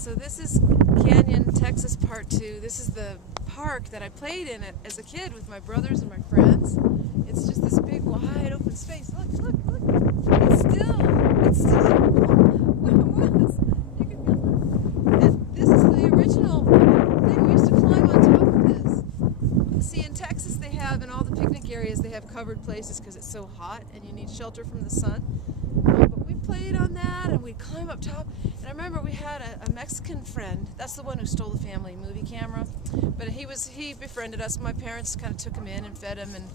So this is Canyon, Texas Part 2. This is the park that I played in it as a kid with my brothers and my friends. It's just this big, wide open space. Look, look, look. It's still what it was. You can go there. And this is the original thing. We used to climb on top of this. See, in Texas they have, in all the picnic areas, they have covered places because it's so hot and you need shelter from the sun. But we played on that and we'd climb up top. And I remember we had a Mexican friend. That's the one who stole the family movie camera. But he befriended us. My parents kind of took him in and fed him, and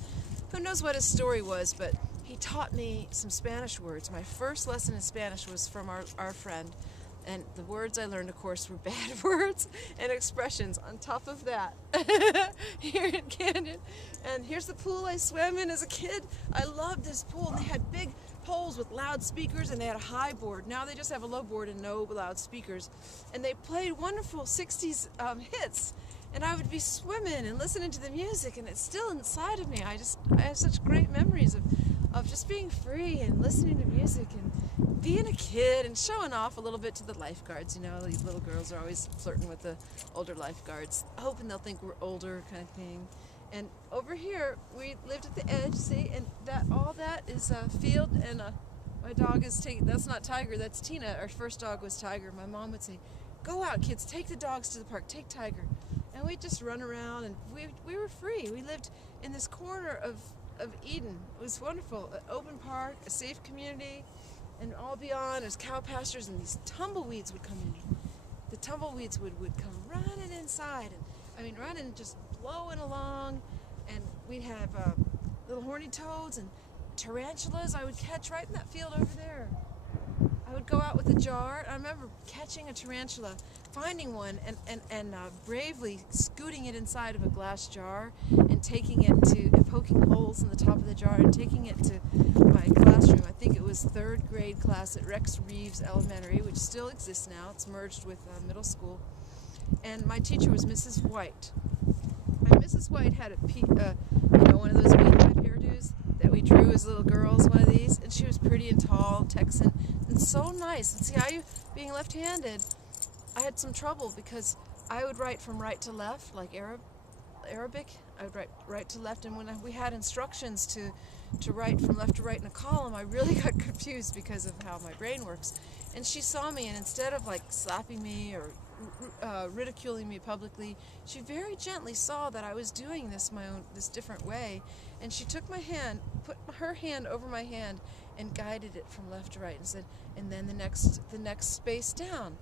who knows what his story was, but he taught me some Spanish words. My first lesson in Spanish was from our friend. And the words I learned, of course, were bad words and expressions on top of that here in Canyon. And here's the pool I swam in as a kid. I loved this pool. And they had big poles with loudspeakers, and they had a high board. Now they just have a low board and no loudspeakers. And they played wonderful 60s hits. And I would be swimming and listening to the music, and it's still inside of me. I have such great memories of just being free and listening to music and being a kid and showing off a little bit to the lifeguards. You know, these little girls are always flirting with the older lifeguards, hoping they'll think we're older, kind of thing. And over here, we lived at the edge, see, and all that is a field, and my dog is that's not Tiger, that's Tina. Our first dog was Tiger. My mom would say, "Go out, kids, take the dogs to the park, take Tiger." And we'd just run around, and we were free. We lived in this corner of Eden. It was wonderful. An open park, a safe community, and all beyond there's cow pastures, and these tumbleweeds would come in. The tumbleweeds would come running inside, and I mean running, just blowing along, and we'd have little horny toads and tarantulas I would catch right in that field over there. I would go out with a jar. I remember catching a tarantula, finding one, and bravely scooting it inside of a glass jar and taking it and poking holes in the top of the jar and taking it to my classroom. I think it was third grade class at Rex Reeves Elementary, which still exists now. It's merged with middle school. And my teacher was Mrs. White. And Mrs. White had one of those beehive hairdos that we drew as little girls, one of these, and she was pretty and tall, Texan, and so nice. And see, being left-handed, I had some trouble because I would write from right to left, like Arabic. I would write right to left, and when we had instructions to write from left to right in a column, I really got confused because of how my brain works. And she saw me, and instead of like slapping me or ridiculing me publicly, she very gently saw that I was doing this this different way, and she took my hand, put her hand over my hand, and guided it from left to right, and said, and then the next space down,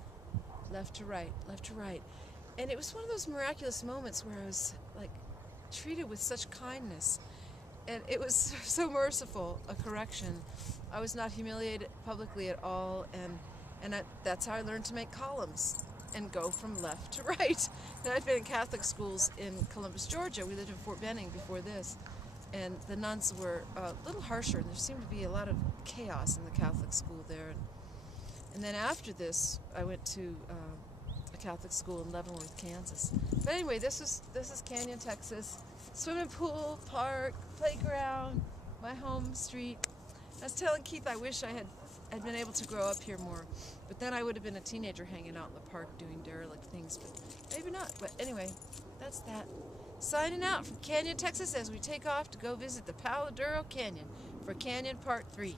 left to right, left to right. And it was one of those miraculous moments where I was like treated with such kindness, and it was so merciful, a correction. I was not humiliated publicly at all, and that's how I learned to make columns and go from left to right. And I'd been in Catholic schools in Columbus, Georgia. We lived in Fort Benning before this, and the nuns were a little harsher, and there seemed to be a lot of chaos in the Catholic school there. And then after this, I went to a Catholic school in Leavenworth, Kansas. But anyway, this is Canyon, Texas. Swimming pool, park, playground, my home street. I was telling Keith I wish I had been able to grow up here more, but then I would have been a teenager hanging out in the park doing derelict things, but maybe not. But anyway, that's that. Signing out from Canyon, Texas, as we take off to go visit the Palo Duro Canyon for Canyon Part 3.